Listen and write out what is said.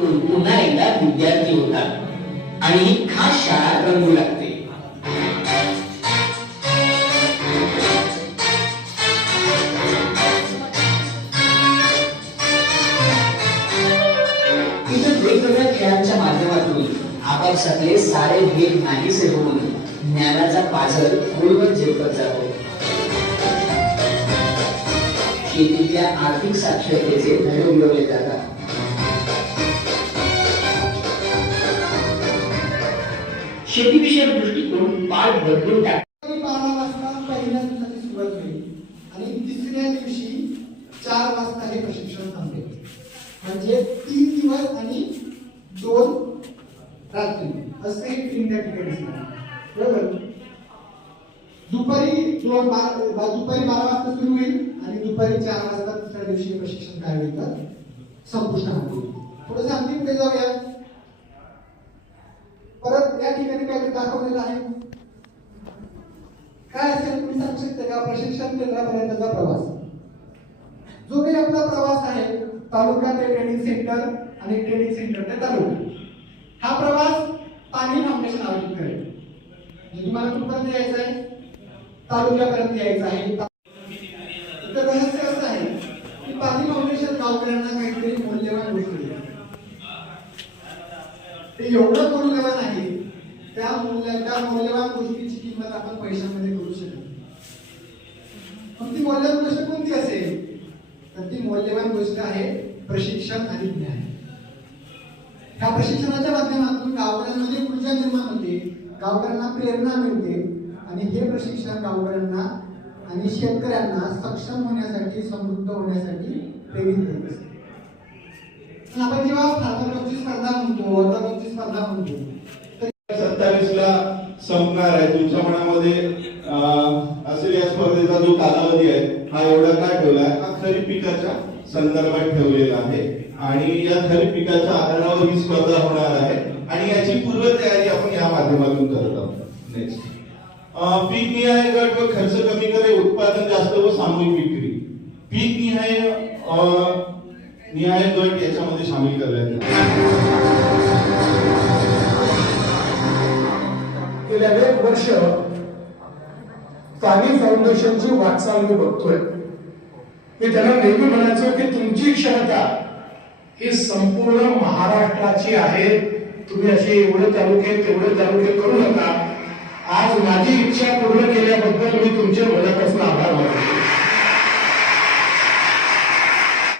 पुन्हा एकदा विद्यार्थी होतात आणि ही खास शाळा रंगू लागते. इथं वेगवेगळ्या खेळांच्या माध्यमातून आपापसातले सारे भेद नाहीसे होऊन ज्ञानाचा पाझर खोलवर झेपत जातो. शेतीतल्या आर्थिक साक्षरतेचे धडे उडवले जातात. शेतीविषयक दृष्टिकोन पाठ बदलून टाकतो. 12 वाजता पहिल्या दिवसाची सुरुवात होईल आणि तिसऱ्या दिवशी 4 वाजता हे प्रशिक्षण थांबेल. म्हणजे 3 दिवस आणि 2 रात्री असे हे ट्रेनिंग त्या ठिकाणी असणार. बरोबर. दुपारी 12 वाजता सुरू होईल आणि दुपारी 4 वाजता तिसऱ्या दिवशी प्रशिक्षण काय होईल तर संपुष्टात येईल. थोडंसं आणखी पुढे जाऊया. परत या ठिकाणी काय दाखवलेलं आहे काय असेल तुम्ही सांगू शकता का? प्रशिक्षण केंद्रापर्यंतचा प्रवास. जो काही आपला प्रवास आहे तालुका ते ट्रेनिंग सेंटर आणि ट्रेनिंग सेंटर ते तालुका, हा प्रवास पाणी फाउंडेशन आयोजित करेल. म्हणजे तुम्हाला कुठपर्यंत यायचं आहे? तालुक्यापर्यंत यायचं आहे. इथं रहस्य असं आहे की पाणी फाउंडेशन गावकऱ्यांना काहीतरी मौल्यवान गोष्टी देतं. ते एवढं मौल्यवान आहे, त्या मौल्यवान गोष्टीची किंमत आपण पैशामध्ये करू शकत नाही. पण ती मौल्यवान गोष्ट कोणती असेल तर ती मौल्यवान गोष्ट आहे प्रशिक्षण आणि ज्ञान. ह्या प्रशिक्षणाच्या माध्यमातून गावकऱ्यांमध्ये ऊर्जा निर्माण होते, गावकऱ्यांना प्रेरणा मिळते आणि हे प्रशिक्षण गावकऱ्यांना आणि शेतकऱ्यांना सक्षम होण्यासाठी, समृद्ध होण्यासाठी प्रेरित करते. आपण जेव्हा फार्मरची स्पर्धा म्हणतो, ऑर्गनची स्पर्धा म्हणतो, 27 ला संपणार आहे. तुमच्या मनामध्ये असेल या स्पर्धेचा जो कालावधी आहे हा एवढा काय ठेवला आहे? हा खरीप पिकाच्या संदर्भात ठेवलेला आहे आणि या खरीप पिकाच्या आधारावर ही स्पर्धा होणार आहे आणि याची पूर्वतयारी आपण या माध्यमातून करत आहोत. नेक्स्ट, पीक निहाय गट व खर्च कमी करे, उत्पादन जास्त व सामूहिक विक्री. पीक निहाय गट याच्यामध्ये सामील करण्यात गेल्या 1 वर्ष पाणी फाउंडेशनची वाटचाल मी बघतोय. मी त्यांना नेहमी म्हणायचो की तुमची क्षमता ही संपूर्ण महाराष्ट्राची आहे. तुम्ही असे एवढे तालुके तेवढे तालुके करू नका. आज माझी इच्छा पूर्ण केल्याबद्दल मी तुमचे मनापासून आभार मानतो.